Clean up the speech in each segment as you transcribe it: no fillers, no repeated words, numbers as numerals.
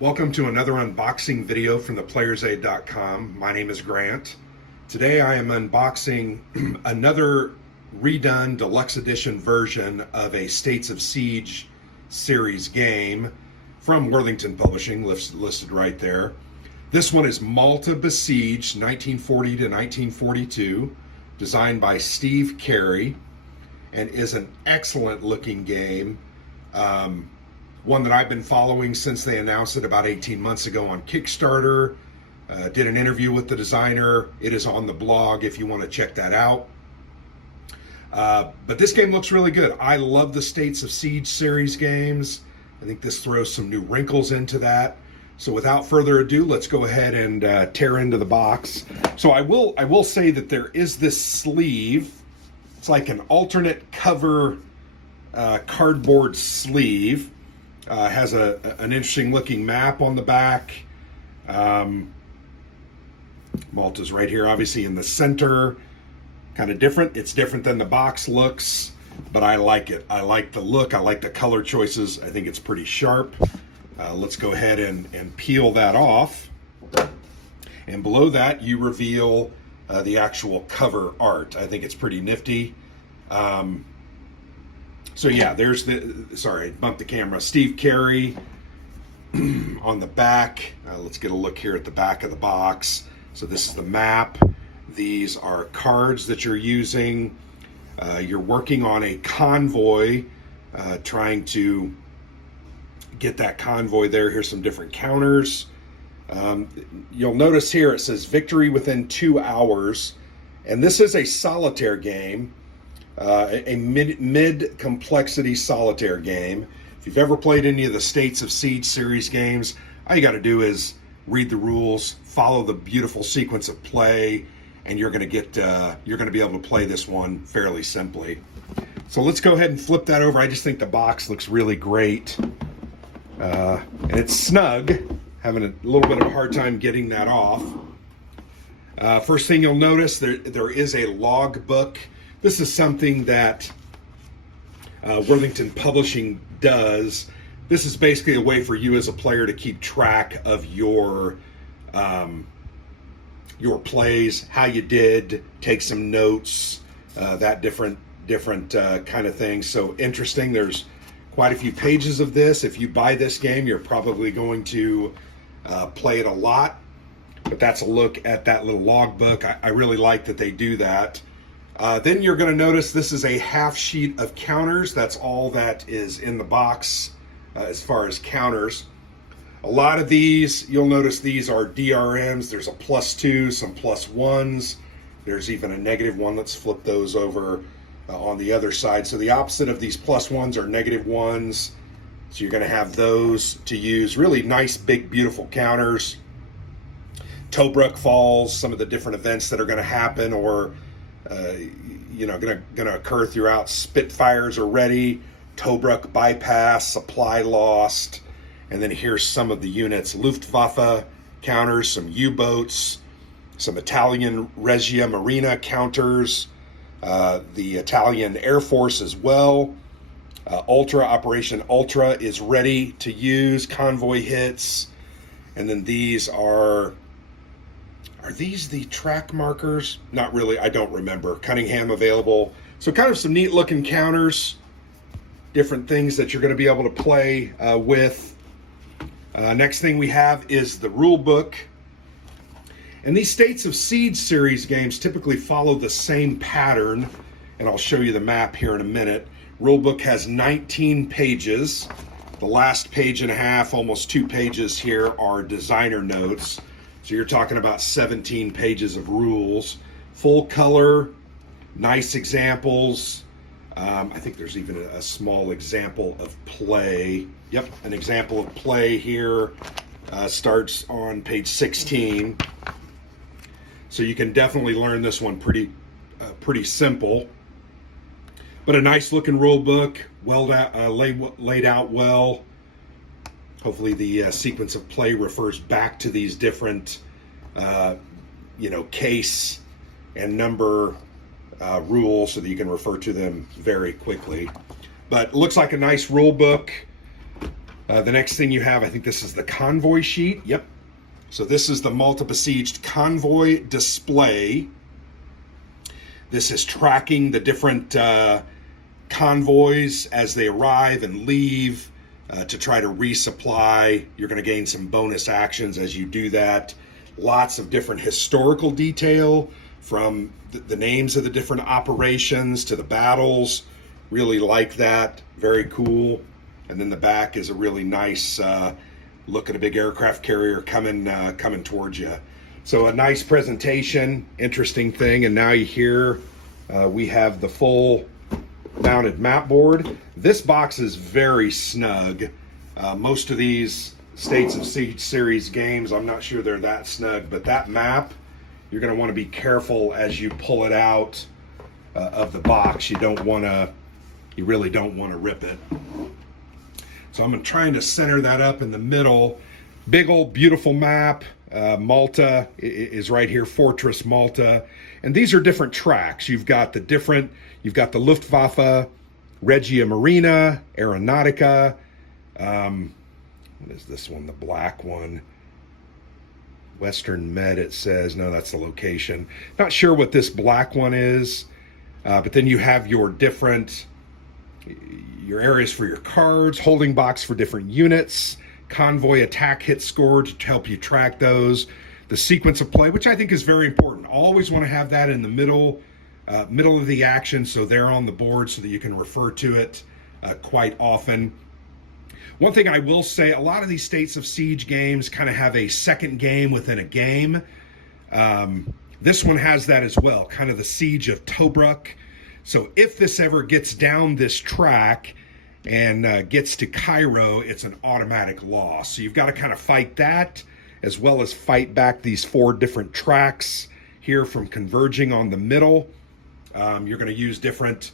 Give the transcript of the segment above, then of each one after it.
Welcome to another unboxing video from theplayersaid.com. My name is Grant. Today I am unboxing another redone deluxe edition version of a States of Siege series game from Worthington Publishing, listed right there. This one is Malta Besieged, 1940 to 1942, designed by Steve Carey, and is an excellent looking game. One that I've been following since they announced it about 18 months ago on Kickstarter. Did an interview with the designer. It is on the blog if you want to check that out. But this game looks really good. I love the States of Siege series games. I think this throws some new wrinkles into that. So without further ado, let's go ahead and tear into the box. So I will say that there is this sleeve. It's like an alternate cover cardboard sleeve. Has an interesting looking map on the back. Malta's right here, obviously in the center. Kind of different. It's different than the box looks, but I like it. I like the look. I like the color choices. I think it's pretty sharp. Let's go ahead and peel that off. And below that, you reveal the actual cover art. I think it's pretty nifty. So yeah, there's sorry, I bumped the camera. Steve Carey on the back. Let's get a look here at the back of the box. So this is the map. These are cards that you're using. You're working on a convoy, trying to get that convoy there. Here's some different counters. You'll notice here it says victory within 2 hours. And this is a solitaire game. A mid-complexity solitaire game. If you've ever played any of the States of Siege series games, all you got to do is read the rules, follow the beautiful sequence of play, and you're going to be able to play this one fairly simply. So let's go ahead and flip that over. I just think the box looks really great, and it's snug. Having a little bit of a hard time getting that off. First thing you'll notice, there is a log book. This is something that Worthington Publishing does. This is basically a way for you as a player to keep track of your plays, how you did, take some notes, that different kind of thing. So interesting. There's quite a few pages of this. If you buy this game, you're probably going to play it a lot. But that's a look at that little logbook. I really like that they do that. Then you're going to notice this is a half sheet of counters. That's all that is in the box as far as counters. A lot of these, you'll notice these are DRMs. There's a +2, some +1s. There's even a -1. Let's flip those over on the other side. So the opposite of these +1s are -1s. So you're going to have those to use. Really nice, big, beautiful counters. Tobruk Falls, some of the different events that are going to happen or going to occur throughout. Spitfires are ready. Tobruk bypass, supply lost, and then here's some of the units: Luftwaffe counters, some U-boats, some Italian Regia Marina counters, the Italian Air Force as well. Operation Ultra is ready to use. Convoy hits, and then these are. Are these the track markers? Not really, I don't remember. Cunningham available. So kind of some neat looking counters, different things that you're going to be able to play with. Next thing we have is the rule book. And these States of Siege series games typically follow the same pattern, and I'll show you the map here in a minute. Rule book has 19 pages. The last page and a half, almost 2 pages here, are designer notes. So you're talking about 17 pages of rules, full color, nice examples. I think there's even a small example of play. Yep, an example of play here starts on page 16. So you can definitely learn this one pretty simple. But a nice looking rule book, laid out well. Hopefully the sequence of play refers back to these different, case and number rules so that you can refer to them very quickly. But it looks like a nice rule book. The next thing you have, I think this is the Convoy sheet. Yep. So this is the Malta Besieged Convoy display. This is tracking the different convoys as they arrive and leave to try to resupply. You're going to gain some bonus actions as you do that. Lots of different historical detail from the names of the different operations to the battles. Really like that. Very cool. And then the back is a really nice look at a big aircraft carrier coming towards you. So a nice presentation, interesting thing. And now you hear we have the full mounted map board. This box is very snug. Most of these States of Siege series games, I'm not sure they're that snug, but that map, you're going to want to be careful as you pull it out of the box. You really don't want to rip it. So I'm trying to center that up in the middle. Big old beautiful map. Malta is right here, Fortress Malta. And these are different tracks. You've got the Luftwaffe, Regia Marina, Aeronautica. What is this one? The black one. Western Med, it says. No, that's the location. Not sure what this black one is. But then you have your areas for your cards, holding box for different units, convoy attack hit score to help you track those, the sequence of play, which I think is very important. Always want to have that in the middle of the action, so they're on the board so that you can refer to it quite often. One thing I will say, a lot of these States of Siege games kind of have a second game within a game. This one has that as well, kind of the Siege of Tobruk. So if this ever gets down this track and gets to Cairo, it's an automatic loss. So you've got to kind of fight that, as well as fight back these 4 different tracks here from converging on the middle. You're going to use different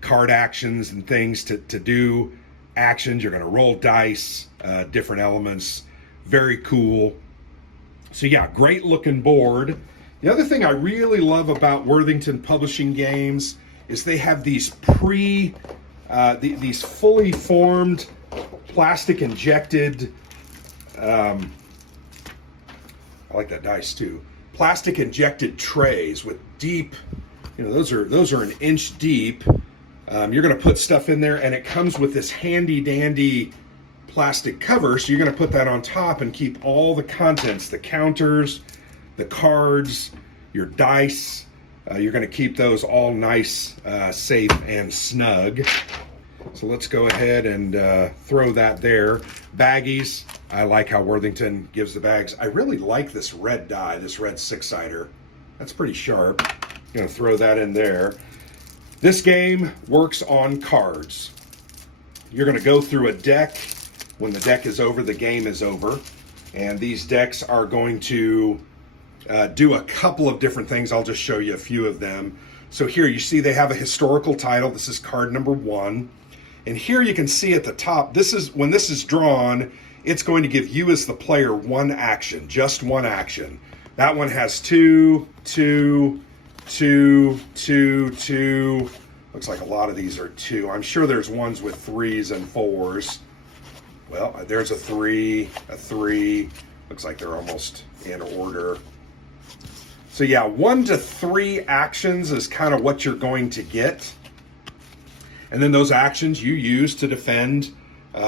card actions and things to do actions. You're going to roll dice, different elements. Very cool. So yeah, great looking board. The other thing I really love about Worthington Publishing Games is they have these these fully formed plastic injected, I like that dice too, plastic injected trays with deep, those are an inch deep. You're going to put stuff in there, and it comes with this handy dandy plastic cover, so you're going to put that on top and keep all the contents, the counters, the cards, your dice. You're going to keep those all nice, safe, and snug. So let's go ahead and throw that there. Baggies, I like how Worthington gives the bags. I really like this red die, this red 6-sider. That's pretty sharp. I'm going to throw that in there. This game works on cards. You're going to go through a deck. When the deck is over, the game is over. And these decks are going to do a couple of different things. I'll just show you a few of them. So here you see they have a historical title. This is card number 1. And here you can see at the top, when this is drawn, it's going to give you as the player 1 action, just 1 action. That one has 2, 2, 2, 2, 2. Looks like a lot of these are 2. I'm sure there's ones with 3s and 4s. Well, there's a 3, a 3. Looks like they're almost in order. So yeah, 1 to 3 actions is kind of what you're going to get. And then those actions you use to defend,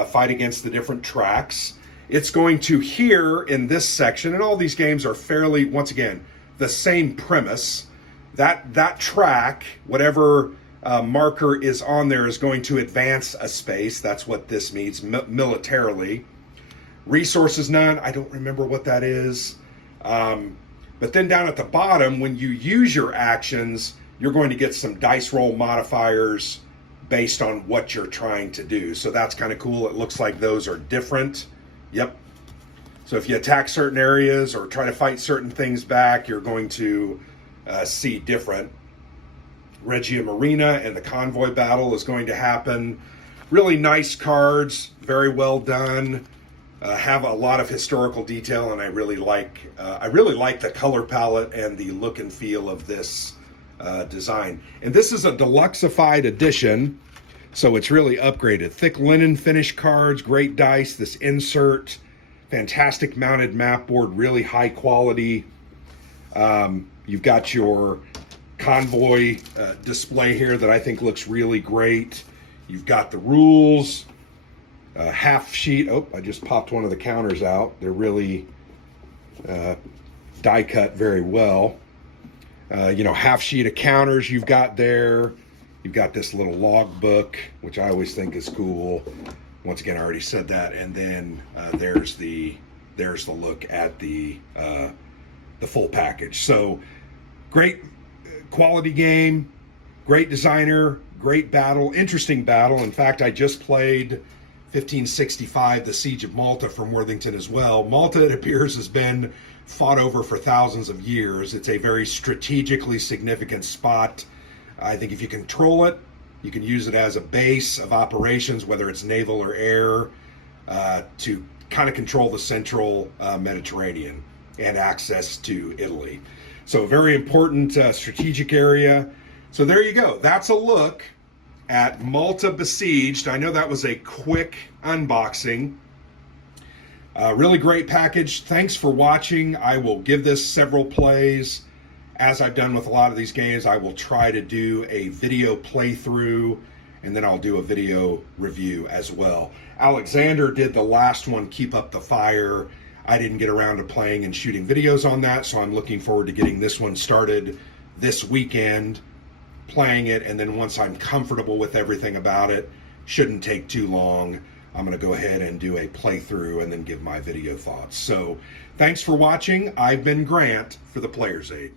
fight against the different tracks. It's going to here in this section, and all these games are fairly, once again, the same premise. That track, whatever marker is on there, is going to advance a space. That's what this means militarily. Resources none, I don't remember what that is. But then down at the bottom, when you use your actions, you're going to get some dice roll modifiers based on what you're trying to do. So that's kind of cool. It looks like those are different. Yep. So if you attack certain areas or try to fight certain things back, you're going to see different. Regia Marina and the Convoy battle is going to happen. Really nice cards, very well done. Have a lot of historical detail, and I really like the color palette and the look and feel of this design. And this is a deluxeified edition, So it's really upgraded. Thick linen finish cards, great dice, this insert, fantastic mounted map board, really high quality. You've got your Convoy display here that I think looks really great. You've got the rules, half sheet. Oh, I just popped one of the counters out. They're really die cut very well. Half sheet of counters you've got there. You've got this little log book, which I always think is cool. Once again, I already said that. And then there's the look at the full package. So great quality game, great designer, great battle, interesting battle. In fact, I just played 1565, the Siege of Malta from Worthington as well. Malta, it appears, has been fought over for thousands of years. It's a very strategically significant spot. I think if you control it, you can use it as a base of operations, whether it's naval or air, to kind of control the central Mediterranean and access to Italy. So a very important strategic area. So there you go. That's a look at Malta Besieged. I know that was a quick unboxing. Really great package. Thanks for watching. I will give this several plays. As I've done with a lot of these games, I will try to do a video playthrough, and then I'll do a video review as well. Alexander did the last one, Keep Up the Fire. I didn't get around to playing and shooting videos on that, so I'm looking forward to getting this one started this weekend, playing it, and then once I'm comfortable with everything about it, shouldn't take too long, I'm going to go ahead and do a playthrough and then give my video thoughts. So thanks for watching. I've been Grant for the Player's Aid.